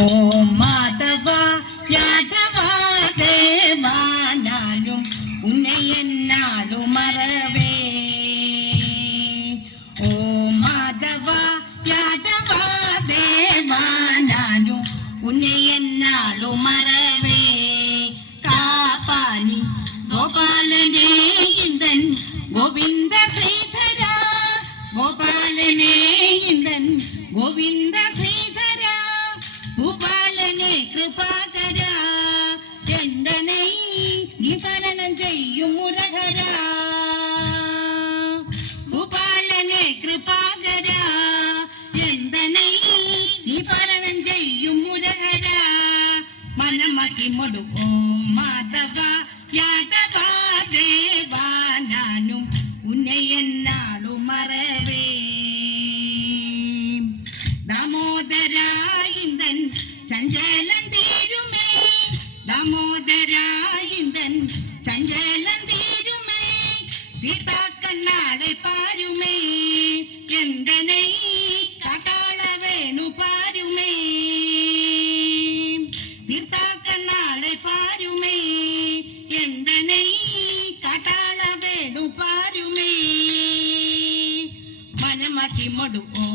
ഓം മാധവ യാദവ ദേവാ നാനും ഉന്നെ എന്നാളും മറവേ. ഓം മാധവ യാദവ ദേവാ നാനും ഉന്നെ എന്നാളും മറവേ. കാപ്പാനി ഗോപാലനേ ഇന്ദൻ ഗോവിന്ദ ശ്രീധര, ഗോപാലനേ ഇന്ദൻ ഗോവിന്ദ ശ്രീധര, ഭൂപാലനെ കൃപാകര, എന്തനെ നീ പാലനം ചെയ്യും മുരഹര. ഭൂപാലനെ കൃപാകര, എന്തനെ നീ പാലനം ചെയ്യും മുരഹര. മനമക്കി മൊടു ഓം മാധവ യാദവ ദേവാ നാനും ഉന്നെ എന്നാളും മറവേ. ദാമോദരായിന്ദൻ ചഞ്ചലം തീരുമേ, ദാമോദരായിന്ദൻ ചഞ്ചലം തീരുമേ. തീർത്താക്കണ്ണാളെ പാരുമേ, എന്തനെ കാട്ടാള വേണു പാരുമേ. തീർത്താക്കണ്ണാളെ പാരുമേ, എന്തനെ കാട്ടാള വേണു പാരുമേ. മനമക്കി മൊടു ഓ